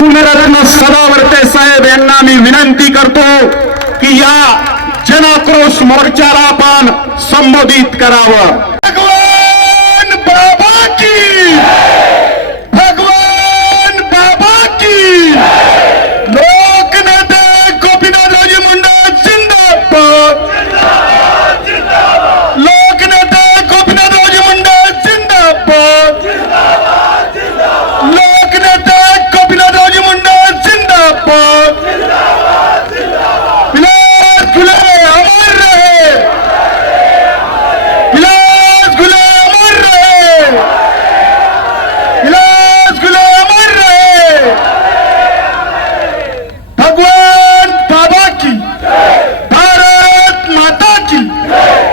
गुणरत्न सदावर्ते साहेब यांना मी विनंती करतो की या जनाक्रोश मोर्चाला आपण संबोधित करावं। भगवान बाबा की, भगवान बाबा की, लोकनेते गोपीनाथरावजी मुंडे जिंदाबाद, लोकनेते गोपीनाथरावजी मुंडे जिंदाबाद, लोकनेते गोपीनाथरावजी मुंडे जिंदाबाद, विलास घुले अमर रहे, विलास घुले अमर रहे, विलास घुले अमर रहे। भगवान बाबा की, भारत माता की,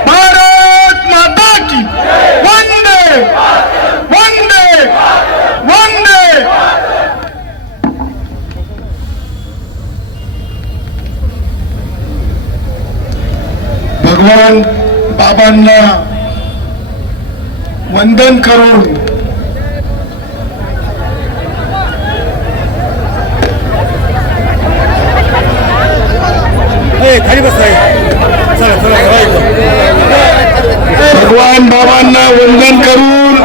भारत माता की, वंदे वंदे वंदे। भगवान बाबांना वंदन करून खाली बस चला चला भगवान बाबांना वंदन करून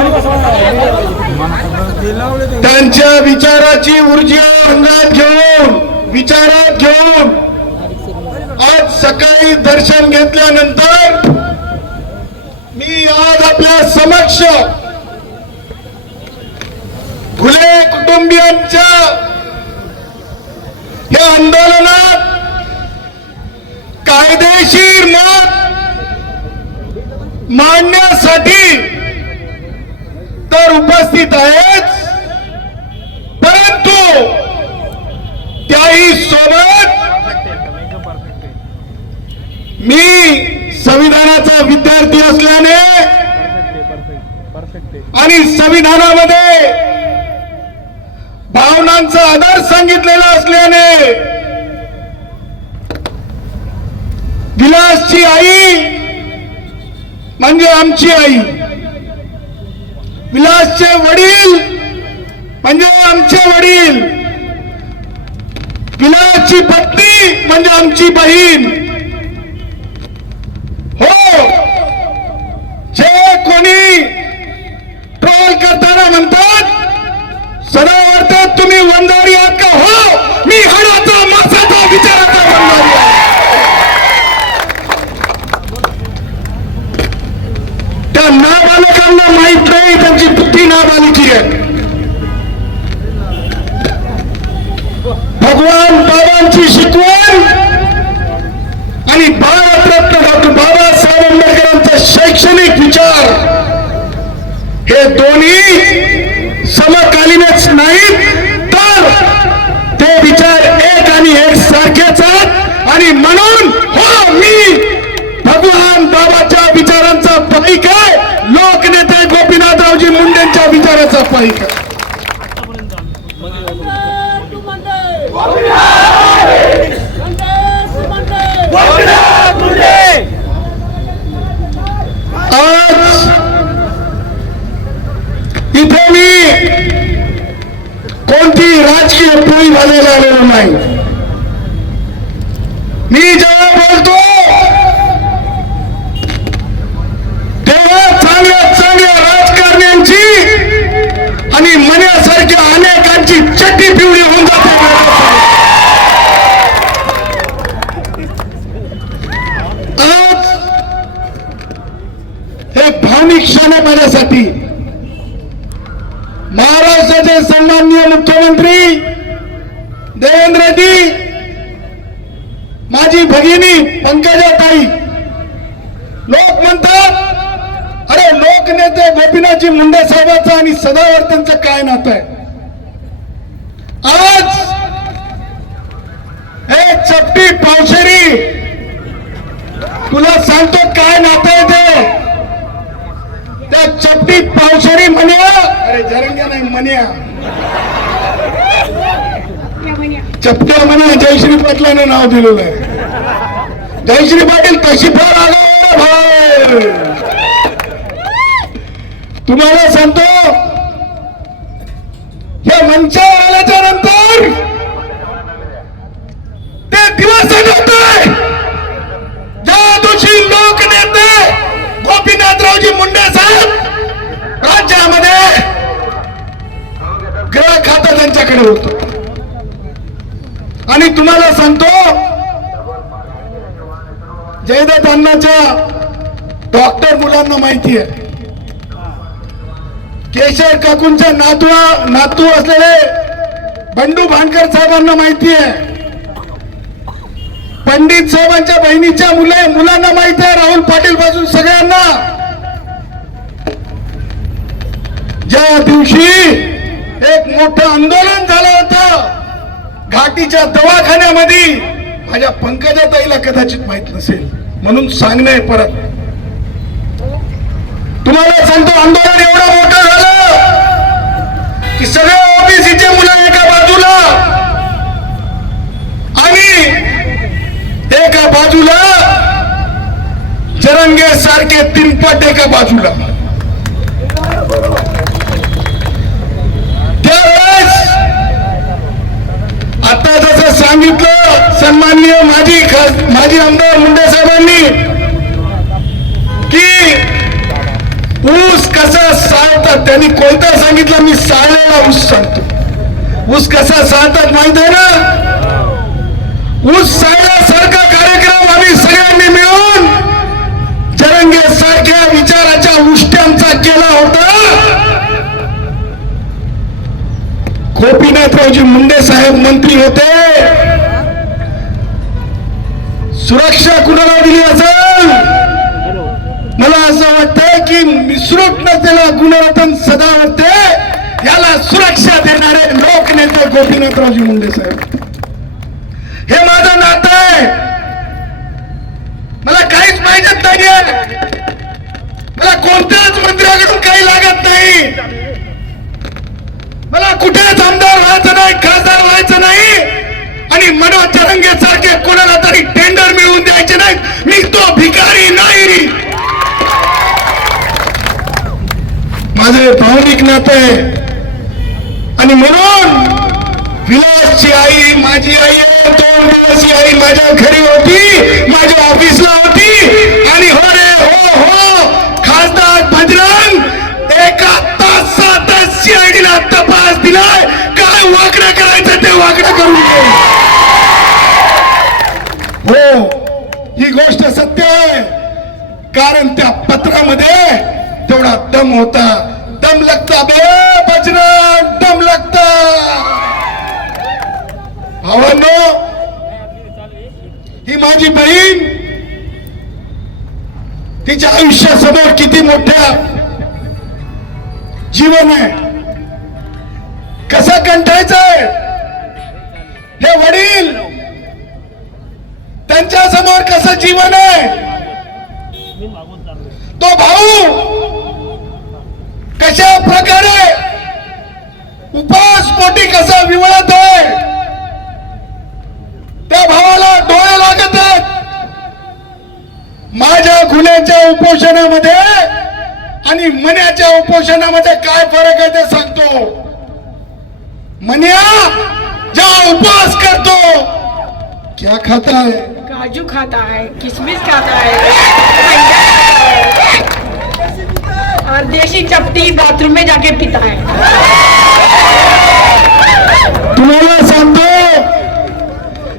त्यांच्या विचाराची ऊर्जा अंगात घेऊन, विचारात घेऊन आज सकाळी दर्शन घेतल्यानंतर मी आज आपल्या समक्ष घुले कुटुंबियांच्या या आंदोलनात कायदेशीर मत मांडण्यासाठी तर उपस्थित आहेच, परंतु त्याही सोबत मी संविधानाचा विद्यार्थी असल्याने आणि संविधानामध्ये भावनांचा आदर सांगितलेला असल्याने विलासची आई म्हणजे आमची आई, विलासचे वडील म्हणजे आमचे वडील, विलासची पत्नी म्हणजे आमची बहीण। हो, जे कोणी ट्रोल करताना म्हणतात सदावर्ते तुम्ही वंजारी आहात का? हो, मी हाडाचा मासाचा विचाराचा वंजारी आहे। त्या नाबालकांना माहित नाही त्यांची बुद्धी नाबालिकी आहे। भगवान बाबांची शिकवण आणि भारतरत्न डॉक्टर बाबासाहेब आंबेडकरांचा शैक्षणिक विचार हे दोन्ही समकालीनच नाहीत, तर ते विचार एक आणि एक सारखेच आहेत। आणि म्हणून हो, मी भगवान बाबाच्या विचारांचा पाईक आहे, लोकनेते गोपीनाथरावजी मुंडेंच्या विचाराचा पाईक आहे। आज इथे मी कोणती राजकीय पोळी घालायला आलेलो नाही। मी जेव्हा बोलतो तेव्हा चांगल्या चांगल्या राजकारण्यांची आणि मण्यासारख्या अनेकांची चड्डी पिवळी होऊन जाते। आज हे भावनिक क्षण आहे माझ्यासाठी। महाराष्ट्राचे सन्माननीय मुख्यमंत्री देवेंद्रजी, माझी भगिनी पंकजाताई, लोक म्हणतात अरे लोकनेते गोपीनाथजी मुंडे साहेबांचं आणि सदावर्तेंचं काय नातं आहे? आज हे चपटी पावशेरी तुला सांगतो काय नातं आहे ते। त्या चपटी पावशेरी म्हणया, अरे जरंग्या नाही म्हणया, चपट्या म्हणया जयश्री पाटलाने नाव दिलेलं आहे। जयश्री पाटील कशी फार आला भाई, तुम्हाला सांगतो या मंचावर आल्याच्या नंतर काय होतं. आणि तुम्हाला सांगतो, जयदत्त अण्णाच्या डॉक्टर मुलांना माहिती आहे, केशर काकूंच्या नातू असलेले बंडू भानकर साहेबांना माहिती आहे, पंडित साहेबांच्या बहिणीच्या मुलांना माहिती आहे, राहुल पाटील पासून सगळ्यांना. ज्या दिवशी एक मोठं आंदोलन झालं होतं घाटीच्या दवाखान्यामध्ये, माझ्या पंकजा ताईला कदाचित माहित नसेल म्हणून सांगणे परत. तुम्हाला सांगतो, आंदोलन एवढं मोठं झालं की सगळे ओबीसीचे मुलं एका बाजूला आणि एका बाजूला जरंगे सारखे तिनपट एका बाजूला. त्यावेळेस आता जसं सांगितलं सन्माननीय माजी आमदार मुंडे साहेबांनी की ऊस कसा साळतात, त्यांनी कोणता सांगितलं, मी साळलेला ऊस सांगतो. ऊस कसा साळतात माहित आहे ना? ऊस साळल्यासारखा कार्यक्रम आम्ही सगळ्यांनी मिळून जरंगे सारख्या विचाराच्या उष्ट्यांचा केला होता. गोपीनाथरावजी मुंडे साहेब मंत्री होते. सुरक्षा कुणाला दिली असेल? मला असं वाटतंय की मिसरूट नसलेला गुणरत्न सदावर्ते याला सुरक्षा देणारे लोकनेते गोपीनाथरावजी मुंडे साहेब. हे माझं नातं आहे. मला काहीच माहित नाहीये. मला कोणत्याच मंत्र्याकडून काही लागत नाही. मला कुठेच आमदार व्हायचं नाही, खासदार व्हायचं नाही आणि मनोज जरंगे सारखे कोणाला तरी टेंडर मिळवून द्यायचे नाही. मी तो भिकारी नाही. माझे भावनिक नातं आहे आणि म्हणून विलासची आई माझी आई आहे. 2 दिवस आई माझ्या घरी होती, माझ्या ऑफिसला होती आणि हो रे हो खासदार बजरंग एका तासातच सीआयडीला तपास दिलाय. काय वाकडं करायचं ते वाकडं करून दे. हो, ही गोष्ट सत्य आहे. कारण त्या पत्रामध्ये तेवढा दम होता. दम लगता बे बजरंग, दम लगता. भावांनो, ही माझी बहीण, तिच्या आयुष्यासमोर किती मोठ्या जीवन आहे. कसं कंटाळायचंय हे वडील, त्यांच्या समोर कसं जीवन आहे. तो भाऊ कशा प्रकारे उपास पोटी कसा विवळत आहे. त्या भावाला डोळे लागत आहेत. माझ्या गुन्ह्याच्या उपोषणामध्ये आणि मन्याच्या उपोषणामध्ये काय फरक आहे ते सांगतो. मन्या जेव्हा उपवास करतो क्या खाता है? काजू खाता है, किशमिश खाता है और देसी चपटी बाथरूम में जाके पीता है. तुम्हाला सांगतो,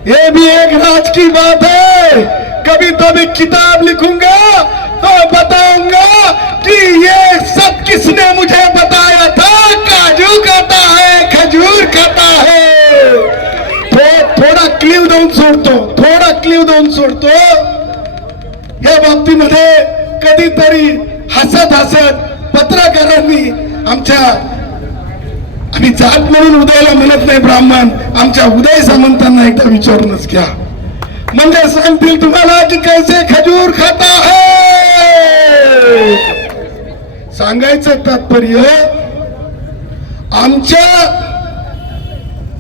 ये भी एक राज की बात है. कभी तो भी किताब लिखूंगा तो बताऊंगा कि ये सब किसने मुझे बताया था. काजू खाता है, खजूर खाता है. थोडा क्लिव देऊन सोडतो. या बाबतीमध्ये कधीतरी हसत पत्रकारांनी आमच्या, आणि जात म्हणून उदयला म्हणत नाही ब्राह्मण, आमच्या उदय सामंतांना एकदा विचारूनच घ्या. म्हणजे सांगतील तुम्हाला की कैसे खजूर खाता है. सांगायचं तात्पर्य, आमच्या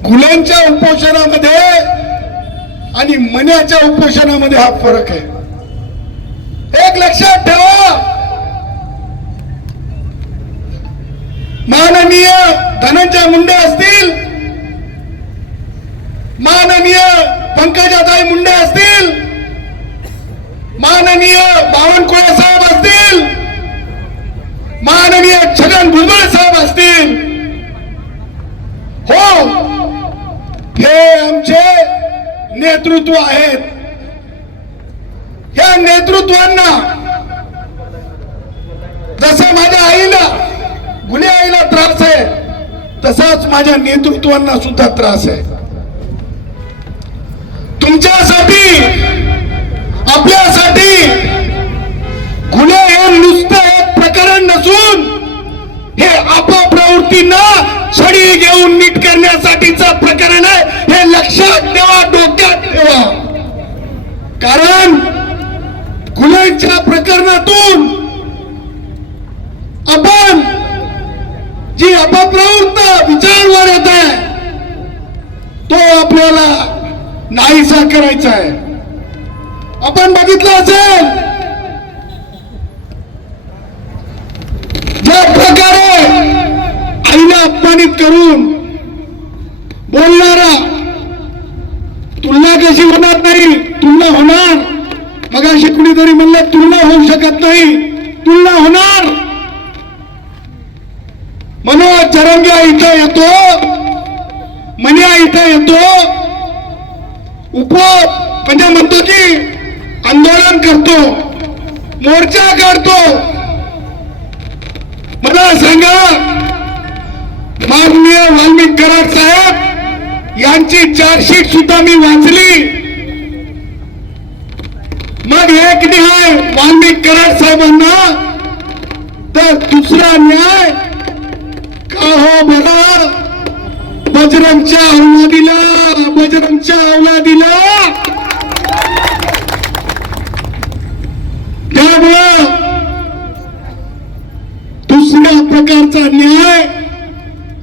गुलांच्या उपोषणामध्ये आणि मन्याच्या उपोषणामध्ये हा फरक आहे. एक लक्षात ठेवा, माननीय धनंजय मुंडे असतील, माननीय पंकजाताई मुंडे असतील, माननीय बावनकुळे साहेब असतील, माननीय छगन भुजबळ साहेब असतील, हो नेतृत्व आहेत. या नेतृत्वांना जसं माझ्या आईला गुन्हे आईला त्रास आहे तसाच माझ्या नेतृत्वांना सुद्धा त्रास आहे. तुमच्यासाठी आपल्यासाठी गुन्हे हे नुसतं एक प्रकरण नसून हे अपप्रवृत्तींना छडी घेऊन नीट करण्यासाठीचं प्रकरण आहे. हे लक्षात ठेवा, डोक्यात ठेवा. कारण गुन्ह्यांच्या प्रकरणातून आपण जी अपप्रवृत्त विचारवर येत आहे तो आपल्याला नाहीसा करायचा आहे. आपण बघितलं असेल ज्या प्रकारे आईला अपमानित करून बोलणारा, तुलना कशी होणार नाही, तुलना होणार. मग अशी कुणीतरी म्हणलं तुलना होऊ शकत नाही, तुलना होणार. मनोज जरंगे इथं येतो, मन्या इथं येतो, म्हणजे म्हणतो की आंदोलन करतो, मोर्चा करतो. मला सांगा, माननीय वाल्मिक कराड साहेब यांची चार्जशीट सुद्धा मी वाचली. मग एक न्याय वाल्मिक कराड साहेबांना तर दुसरा न्याय का हो बरं? बजरंगच्या अवलादीला, बजरंगच्या अवलादीला. त्यामुळं दुसऱ्या प्रकारचा न्याय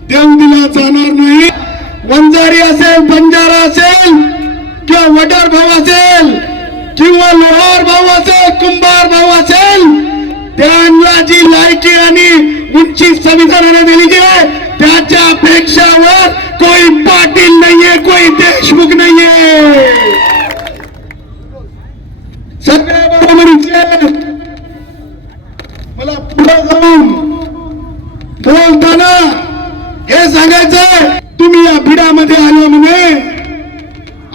देऊ दिला जाणार नाही. वंजारी असेल, बंजारा असेल किंवा वडार भाऊ असेल किंवा लोहार भाऊ असेल, कुंभार भाऊ असेल, त्यांना जी लायकी आणि उंची संविधानाने दिली आहे त्याच्यापेक्षा वर कोई पाटील नाहीये, कोई देशमुख नाहीये. सगळे बरोबरीचे. मला पुढे जाऊन बोलताना हे सांगायचंय, तुम्ही या भिडामध्ये आले म्हणे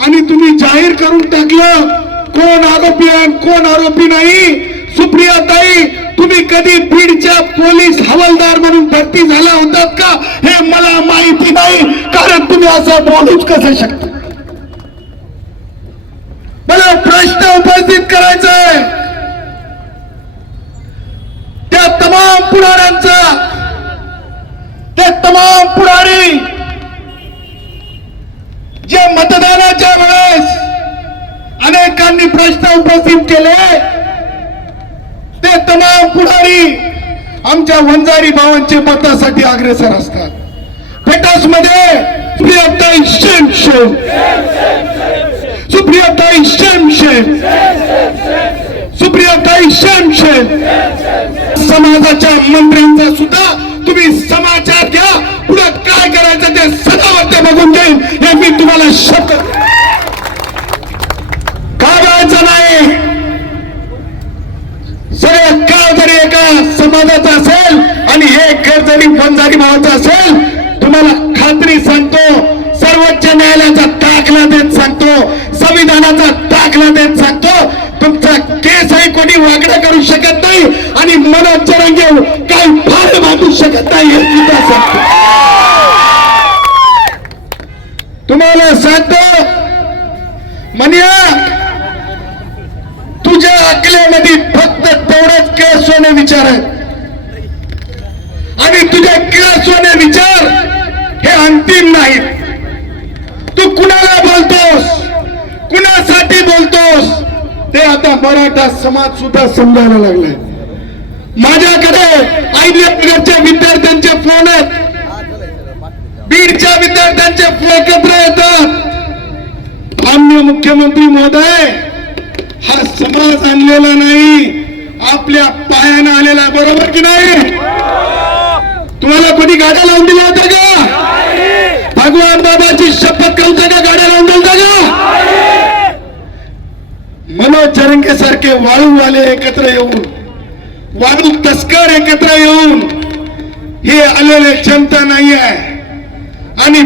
आणि तुम्ही जाहीर करून टाकलं कोण आरोपी आहे कोण आरोपी नाही. सुप्रियाताई, तुम्ही कधी बीडच्या पोलीस हवालदार म्हणून भरती झाला होतात का हे मला माहिती नाही. कारण तुम्ही असं बोलूच कसं शकता? मला प्रश्न उपस्थित करायचा आहे त्या तमाम पुढाऱ्यांचा. ते तमाम पुढारी जे मतदानाच्या वेळेस अनेकांनी प्रश्न उपस्थित केले, ते तमाम पुढारी आमच्या वंजारी भावांच्या मतासाठी अग्रेसर असतात. पेटासमध्ये सुप्रियाताई शेम शेम, सुप्रियाताई शेम शेम, सुप्रियाताई शेम शेम. समाजाच्या मंत्र्यांचा सुद्धा तुम्ही समाचार घ्या. पुढे काय करायचं ते सदावते बघून देईन हे मी तुम्हाला शब्द. घाबरायचं नाही. सगळं गाव जरी एका समाजाचा असेल आणि हे घर जरी वंजारी भावाचं असेल, तुम्हाला खात्री सांगतो, सर्वोच्च न्यायालयाचा दाखला देत सांगतो, संविधानाचा दाखला देत सांगतो, तुमचा केसही कोणी वागडा करू शकत नाही आणि मनोज जरंगे काही फार बांधू शकत नाही हे सुद्धा सांगतो. तुम्हाला सांगतो, मनिया, तुझ्या अकलेमध्ये फक्त तेवढंच केळसोने विचार आहेत आणि तुझे केळसोने विचार हे अंतिम नाहीत. तू कुणाला बोलतोस, कुणासाठी बोलतोस ते आता मराठा समाज सुद्धा समजायला लागलाय. माझ्याकडे आयडियाच्या विद्यार्थ्यांचे फोन आहेत, बीडच्या विद्यार्थ्यांचे फोन एकत्र येतात. माननीय मुख्यमंत्री महोदय, हा समाज आणलेला नाही, आपल्या पायानं आलेला, बरोबर की नाही? तुम्हाला कोणी गाड्या लावून दिल्या होत्या का? भगवान बाबाची शपथ खाऊन का गाड्या लावून दिल्या का? मनोज जरंगे सारखे वाळूवाले एकत्र येऊन, वाळू तस्कर एकत्र येऊन हे आलेले जनता नाही आहे. आणि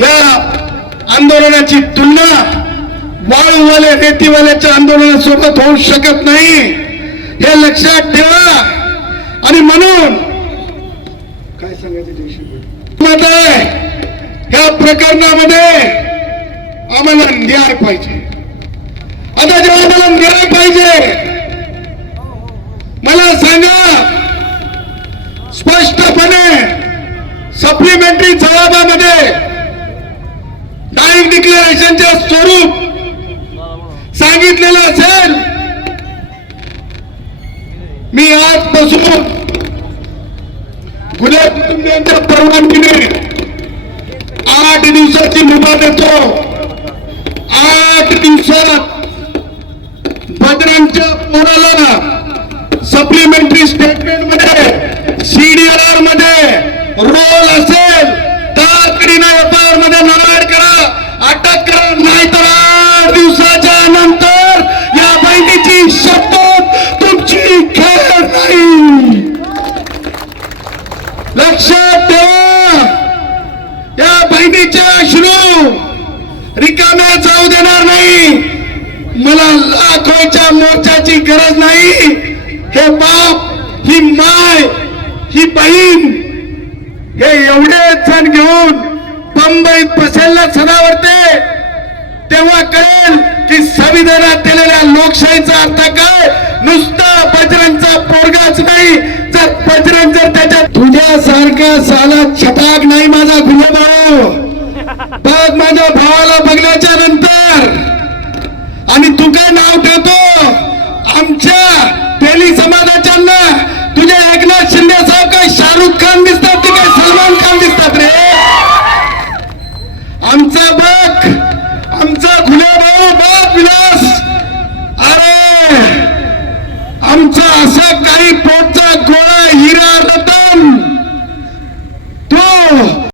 या आंदोलनाची तुलना वाळूवाले रेतीवाल्याच्या आंदोलनासोबत होऊ शकत नाही, हे लक्षात ठेवा. आणि म्हणून काय सांगायचं मत आहे, ह्या प्रकरणामध्ये आम्हाला न्याय पाहिजे. आता जेव्हा आम्हाला न्याय पाहिजे, मला सांगा स्पष्टपणे सप्लिमेंटरी जबाबामध्ये डायरेक्ट डिक्लेरेशनचे स्वरूप सांगितलेलं असेल. मी आजपासून गुन्हे कुटुंबियांच्या परवानगीने 8 दिवसाची मुदत देतो. 8 दिवसात बजरंगच्या पोराला सप्लिमेंटरी स्टेटमेंट मध्ये CDR मध्ये रोल असेल तातडीने FIR मध्ये नाव करा, अटक करा, नाहीतर 8 दिवसाच्या नंतर या बहिणीची शपथ तुमची खेळ नाही. लक्षात ठेवा, या बहिणीचे अश्रू रिकाम्या जाऊ देणार नाही. मला लाखोच्या मोर्चाची गरज नाही. हे बाप, ही माय, ही बहीण, हे एवढे जण घेऊन बंबईत बसेल सदावरते, तेव्हा कळेल की संविधानात दिलेल्या लोकशाहीचा अर्थ काय. नुसता बजरंगचा पोरगाच नाही, जर बजरंग जर त्याच्या तुझ्यासारखा साला छटाक नाही माझा गुन्हा भाऊ. बघ माझ्या भावाला बघण्याच्या नंतर, आणि तू काय नाव ठेवतो आमच्या तेली समाजाच्यांना. तुझ्या एकनाथ शिंदे साहेब काय शाहरुख खान दिसतात की काय सलमान खान दिसतात रे. आमचा बघ, आमचा गुन्हे भाऊ बाप विलास, अरे आमचा असा काही पोटचा गोळा हिरा